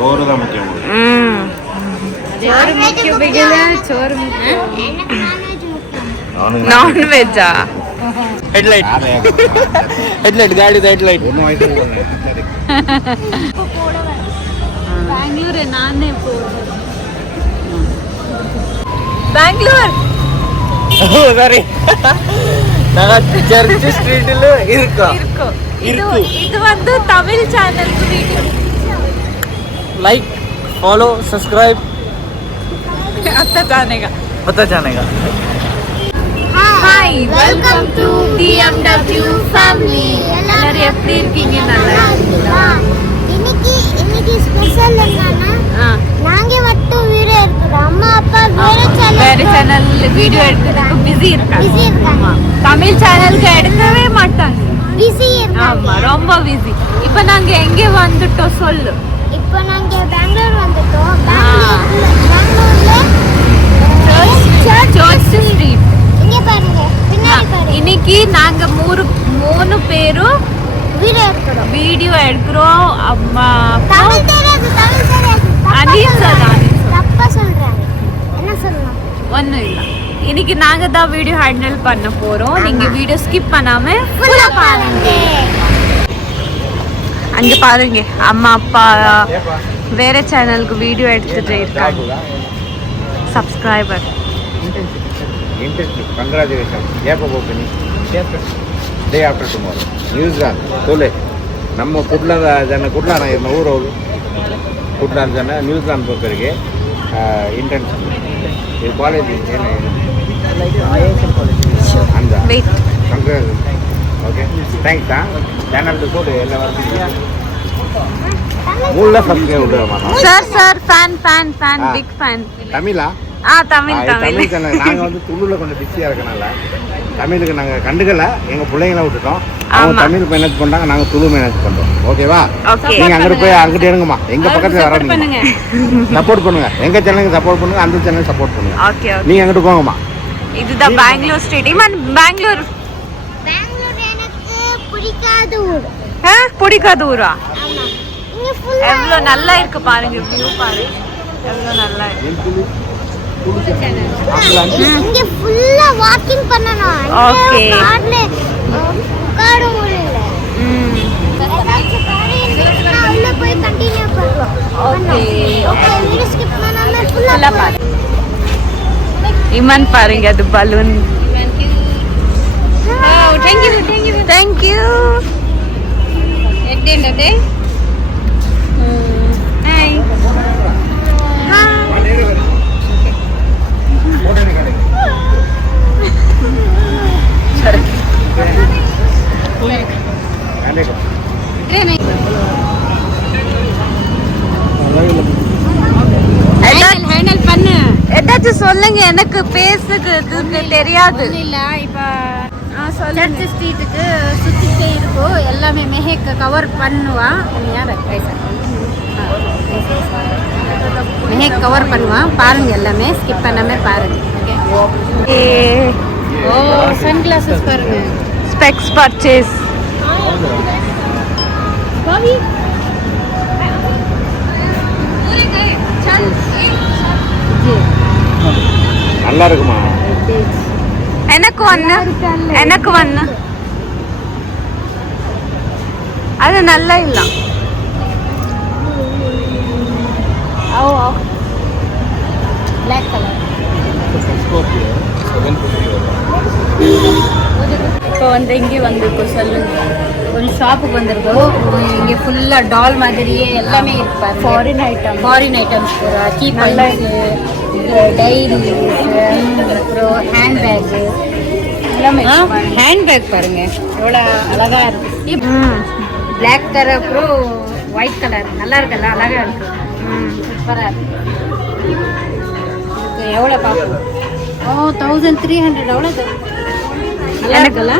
சோறு தான் முக்கியம். சோறு முக்கியம் பிகில சோறு நான் வெஜ்ஜா ஹெட்லைட் காடி ஹெட்லைட் பெங்களூர் நானே போறேன் பெங்களூர் சாரி நாங்க சர்ச் ஸ்ட்ரீட்ல இருக்கோம். இது வந்து தமிழ் சேனலுக்கு வீடியோ लाइक फॉलो सब्सक्राइब आता जानेगा Hi, welcome to DMW family. எல்லாரும் எப்படி இருக்கீங்க? நல்லா இருக்கீங்களா? இன்னைக்கு ஸ்பெஷல் என்னன்னா நாங்க மட்டும் வீடியோ எடுக்கிறோம். அம்மா அப்பா வேற சேனல் வீடியோ எடுக்கிறதுக்கு பிஸி இருக்காங்க. தமிழ் சேனலுக்கு எடுக்கவே மாட்டாங்க. பிஸி இருக்காங்க. ஆமா, ரொம்ப பிஸி. இப்போ நாங்க எங்க வந்துட்டோம் சொல்லு. இப்போ நாங்க பெங்களூர் வந்துட்டோம். பெங்களூர்ல சர்ச் ஸ்ட்ரீட். இங்க பாருங்க, பின்னாடி பாருங்க. இன்னைக்கு நாங்க மூணு பேரும் வீடியோ எடுக்கிறோம். அம்மா தமிழ் தெரியாது. அனில் சார் தப்பா சொல்றாங்க. என்ன சொல்லணும்? ஒன்றும் இல்லை. இன்னைக்கு நாங்க தான் வீடியோ ஹேண்டில் பண்ண போறோம். நீங்க வீடியோ ஸ்கிப் பண்ணாம ஃபுல்லா பாருங்க. அங்க பாருங்க, அம்மா அப்பா வேற சேனலுக்கு வீடியோ எடுத்துட்டு இருக்காங்க. Subscriber congratulation. ಯಾಕೆ ಹೋಗ್ತೀನಿ ಡೇ ಆಫ್ಟರ್ ಟುಮಾರೋ ನ್ಯೂಜಿಲ್ಯಾಂಡ್ ತೋಲೆ ನಮ್ಮ ಕುಡ್ಲದ ಜನ ಕುಡ್ಲಾನ ಇರೋ ಊರವರು ಕುಡ್ಲಾದ ಜನ ನ್ಯೂಜಿಲ್ಯಾಂಡ್ ಹೋಗೋರಿಗೆ ಇಂಟರ್ನ್ಶಿಪ್ ಇದು ಕಾಲೇಜ್ ಏನು ಅಂದ ಕಂಗ್ರಾಚುಲೇಷನ್. Okay thanks. ಚಾನಲ್ದು ಕೊಡು ಎಲ್ಲ ಮೂಲ first sir fan big fan. தமிழா? தமிழ் நாங்கள் வந்து துளுல கொஞ்சம் பிஸியாக இருக்கனால தமிழுக்கு நாங்கள் கண்டுக்கல. எங்கள் பிள்ளைங்கள விட்டுட்டோம். அவங்க தமிழ் மேனேஜ் பண்ணுறாங்க, நாங்கள் துளு மேனேஜ் பண்ணுறோம். ஓகேவா? நீங்கள் அங்கிட்டு போய் அங்கிட்டு இருங்கம்மா. எங்கள் பக்கத்தில் வராங்க. சப்போர்ட் பண்ணுங்க. எங்கள் சேனலுக்கு சப்போர்ட் பண்ணுங்க, அந்த சேனலுக்கு சப்போர்ட் பண்ணுங்க. நீங்கள் அங்கிட்டு போங்கம்மா. இதுதான் பெங்களூர் ஸ்ட்ரீட். பெங்களூர் எனக்கு பிடிக்காத ஊர். பிடிக்காத ஊரா? எவ்வளோ நல்லா இருக்கு பாருங்க, வியூ பாருங்க எவ்வளோ நல்லா இருக்கு. இங்க ஃபுல்லா வாக்கிங் பண்ணனும். ஓகே. கார்ல உட்கார முடியல. உள்ள போய் கண்டினியூ பண்ணலாம். ஓகே ஓகே, வீடியோ ஸ்கிப் பண்ணாம ஃபுல்லா பாருங்க. இமன் பாருங்க, அது பலூன். Thank you. எட்டேண்டே. ஹாய். ஏதாச்சும் சொல்லுங்க, எனக்கு பேசுறதுக்கு தெரியாது. இல்ல இப்ப சர்ச் ஸ்ட்ரீட்டுக்கு சுத்திட்டே இருக்கும். எல்லாமே மெஹேக்க கவர் பண்ணுவான். மெஹேக் கவர் பண்ணுவான். பாருங்க, எல்லாமே ஸ்கிப் பண்ணாம பாருங்க. ஓகே. ஓ, சன் கிளாसेस பாருங்க. Specs purchase. பாவி நல்லா இருக்குமா? எனக்கு ஒன்று அது நல்லா இல்லை. black color. இப்போ வந்து இங்கே வந்திருக்கோம். சொல்லுங்க, ஒரு ஷாப்புக்கு வந்திருக்கோம். இங்கே ஃபுல்லாக டால் மாதிரியே எல்லாமே இருப்பாரு. ஃபாரின் ஐட்டம்ஸ் சீப் டைரிஸ், அப்புறம் ஹேண்ட்பேக்கு எல்லாமே. ஹேண்ட்பேக் பாருங்க எவ்வளோ அழகாக இருக்கு. பிளாக் கலர் அப்புறம் ஒயிட் கலர் நல்லா இருக்குல்ல, அழகாக இருக்கு. சூப்பராக இருக்கு. இதுக்கு எவ்வளோ பார்ப்போம்? 1300 எவ்வளோ நல்லா இருக்குல்ல.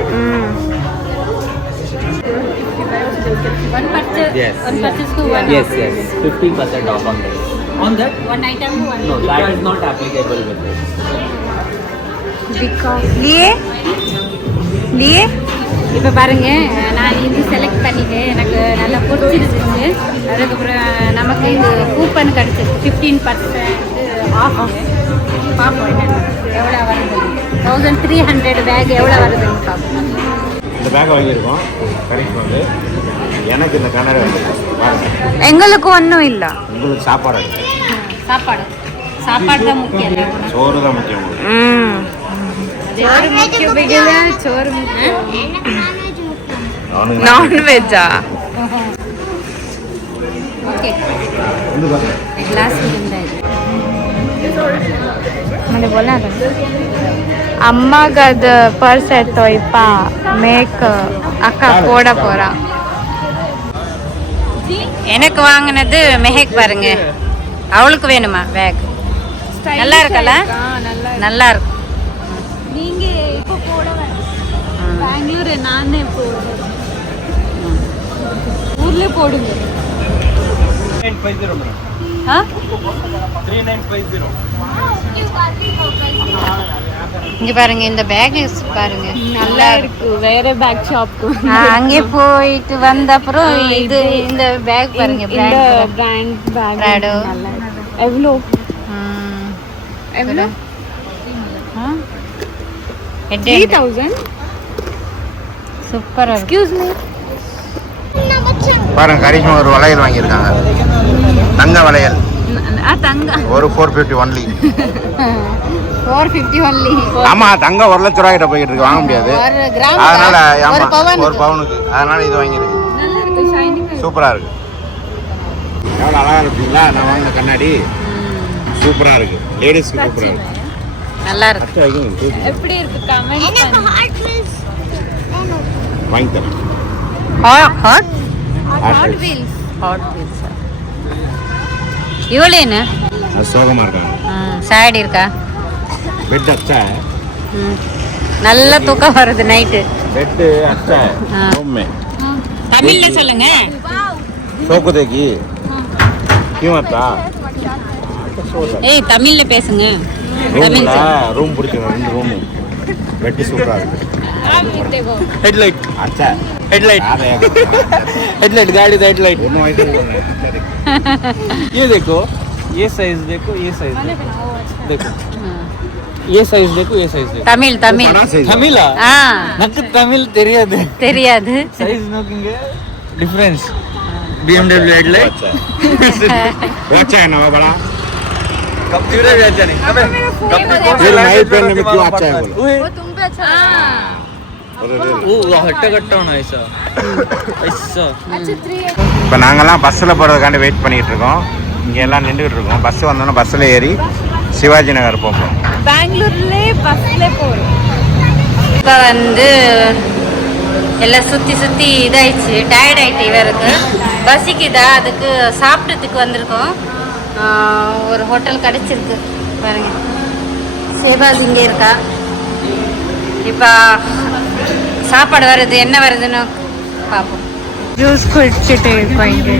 One purchase to one. Yes. 50% off on that. On that? One item to one. No, that is not applicable with this. लिए இப்போ பாருங்க, நான் இது செலக்ட் பண்ணிட்டேன், எனக்கு நல்லா பிடிச்சிருந்துச்சு. அதுக்கப்புறம் நமக்கு இது கூப்பன் கிடச்சிருக்கு 15% ஆஃப். பார்ப்போம் என்னென்ன எவ்வளோ வருது. 1300 பேக் எவ்வளோ வருதுன்னு பார்ப்போம். இந்த பேக் வாங்கியிருக்கோம். கடைக்கு வந்து எனக்கு இந்த கண்ணாடி வந்து எங்களுக்கு ஒன்றும் இல்லை. உங்களுக்கு சாப்பாடு இருக்கு. சாப்பாடு தான் முக்கியம். சோறு தான் முக்கியம். சோறு முக்கியம். பிடிக்கல சோறு முக்கியம். நான்வெஜ்ஜா? ஓகே வந்து பாருங்க. ग्लास இருந்தா મને બોલા அம்மாக்கு அது பர்ஸ் எடுத்தோம். இப்போ மேக் அக்கா போட போறா. எனக்கு வாங்கினது மெஹக் பாருங்க. அவளுக்கு வேணுமா பேக்? நல்லா இருக்கல? நல்லா இருக்கு. நீங்க இப்போ போட பெங்களூர் நானே போடுறேன். ஊர்ல போடுங்க. 3950 மேடம். ஆ 3950. இங்க பாருங்க, இந்த பேக் பாருங்க நல்லா இருக்கு. வேற பேக் ஷாப்க்கு அங்கே போயிட்டு வந்த அப்புறம் இது இந்த பேக் பாருங்க. இந்த பிராண்ட் பேக் Prado. நல்லா இருக்கு. எவ்வளோ எவ்வளோ? 3000. சூப்பரா இருக்கு. Excuse me. பாருங்க கரிஷ்மா ஒரு வளையல் வாங்கியிருக்காங்க. தங்க வளையல். தங்க ஒரு 450 ஒன்லி. 450 only. ஆமா தங்க 1 லட்ச ரூபாய் கிட்ட போயிட்டு இருக்கு. வாங்க முடியாது. ஒரு கிராம் அதனால ஆமா ஒரு பவன். ஒரு பவுனுக்கு. அதனால இது வாங்கியிருக்கு. நல்லா இருக்கு. ஷைனிங். சூப்பரா இருக்கு. எவ்வளோ அழகா இருக்குங்களா? நான் வாங்கின கண்ணாடி சூப்பரா இருக்கு. லேடிஸ்க்கு சூப்பரா இருக்கு. நல்லா இருக்கு. அச்சா வைங்க. எப்படி இருக்கு கமெண்ட் எனக்கு ஹாட் வீல்ஸ் வேணும். வாங்கி தரேன். Hot wheels. இவளேன்னு அது சோகமா இருக்காங்க. சாடி இருக்கா? பெட் அச்சா நல்லா தூக்கம் வருது நைட்டு. பெட் அச்சா रूम में தமிழ்ல சொல்லுங்க. सोको देगी क्यों आता ஏய் தமிழ்ல பேசுங்க. ரூம்ல ரூம் பிடிச்சிருக்கு. 2 ரூம் பெட் சூப்பரா இருக்கு. हेडलाइट. अच्छा हेडलाइट. आ गया हेडलाइट गाड़ी का हेडलाइट. दोनों ऐसे बोल रहे हैं. ये देखो, ये साइज देखो, ये साइज देखो. ये साइज देखो, ये साइज देखो. தமிழ் தமிழ். बड़ा साइज है. तमिला ஆ नक्क तमिल தெரியாது. தெரியாது. Size knocking difference. BMW headlight. वो अच्छा है ना वो बड़ा. कब तीरे अच्छा नहीं. अबे फिर मैं पहनने में क्यों अच्छा है बोलो. वो तुम पे अच्छा अरे रे. वो हट्टा कट्टा होना ऐसा. ऐसा. अच्छा 3 இப்போ நாங்கள்லாம் பஸ்ஸில் போகிறதுக்காண்டி வெயிட் பண்ணிகிட்டு இருக்கோம். இங்கே எல்லாம் நின்றுக்கிட்டு இருக்கோம். பஸ் வந்தோன்னா பஸ்ஸில் ஏறி சிவாஜி நகர் போகிறோம். பெங்களூர்லே பஸ்ல போறோம். இப்போ வந்து எல்லாம் சுற்றி சுற்றி இதாயிடுச்சு. டயர்ட் ஆகிட்டு இவருக்கு. பசிக்குதா, அதுக்கு சாப்பிட்றதுக்கு வந்திருக்கோம். ஒரு ஹோட்டல் கிடச்சிருக்கு பாருங்க. சேபாஸ் இங்கே இருக்கா. இப்போ சாப்பாடு வருது, என்ன வருதுன்னு பார்ப்போம். ஜூஸ் குடிச்சிட்டு இருக்கோம். இங்கே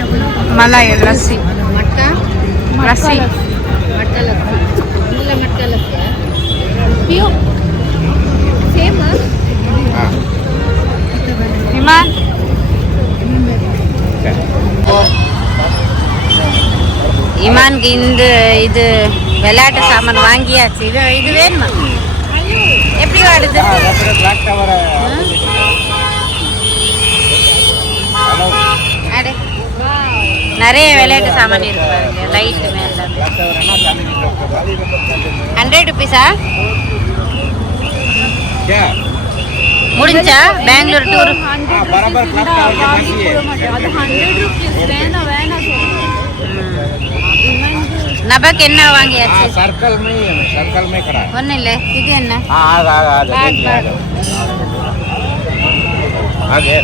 மலாய் லஸ்ஸி. மட்டா லஸ்ஸி மட்டா லஸ்ஸி. இல்லை மட்டா லஸ்ஸி பியூ சேம் ஆ விமான். இமானுக்கு இந்த இது விளையாட்டு சாமான் வாங்கியாச்சு. இது இது வேணுமா? எப்படி வாடுது? ब्लैक टावर அடே நிறைய விளையாட்டு சாமான் இருக்கு பாருங்க. லைட் மேல 100 ருபீஸா? क्या முடிஞ்சா பெங்களூர் டூர்? बराबर क्लॉक टावर के पास ही है. அது 100 rupees வேணா வேணா நபக்கு என்ன வாங்கியாச்சு? सर्कल में खड़ा है. ஒன்றும் இல்லை. இது என்ன? हाँ आ आगे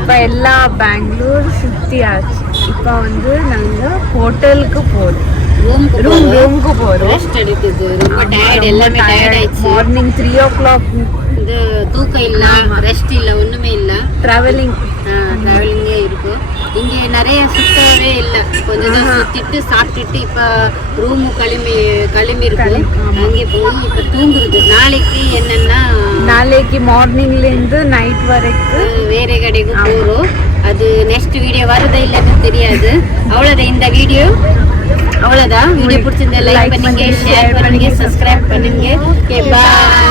இப்போ எல்லா பெங்களூர் சுற்றியாச்சு. இப்போ வந்து நாங்கள் ஹோட்டலுக்கு போகிறோம். ரூமுக்கு போகிறோம். ரெஸ்ட் எடுக்குது. ரொம்ப டயர்ட். எல்லாமே டயர்ட் ஆயிடுச்சு. மார்னிங் 3 o'clock இது தூக்கம் இல்லை, ரெஸ்ட் இல்லை, ஒன்றுமே இல்லை. ட்ராவலிங். ட்ராவலிங்கே இருக்கும். இங்கே நிறைய சுத்தவே இல்லை, கொஞ்சம் தான் சுத்திட்டு சாப்பிட்டுட்டு இப்போ ரூமு கிளம்பி இருக்கு. அங்கே போய் இப்போ தூங்குறது. நாளைக்கு என்னன்னா நாளைக்கு மார்னிங்லேருந்து நைட் வரைக்கும் வேற கடைக்கு போகிறோம். அது நெக்ஸ்ட் வீடியோ வருதா இல்லைன்னு தெரியாது. அவ்வளோதான் இந்த வீடியோ. அவ்வளோதான். வீடியோ பிடிச்சிருந்தா லைக் பண்ணுங்க, ஷேர் பண்ணுங்க, சப்ஸ்கிரைப் பண்ணுங்க. ஓகே, பாய்.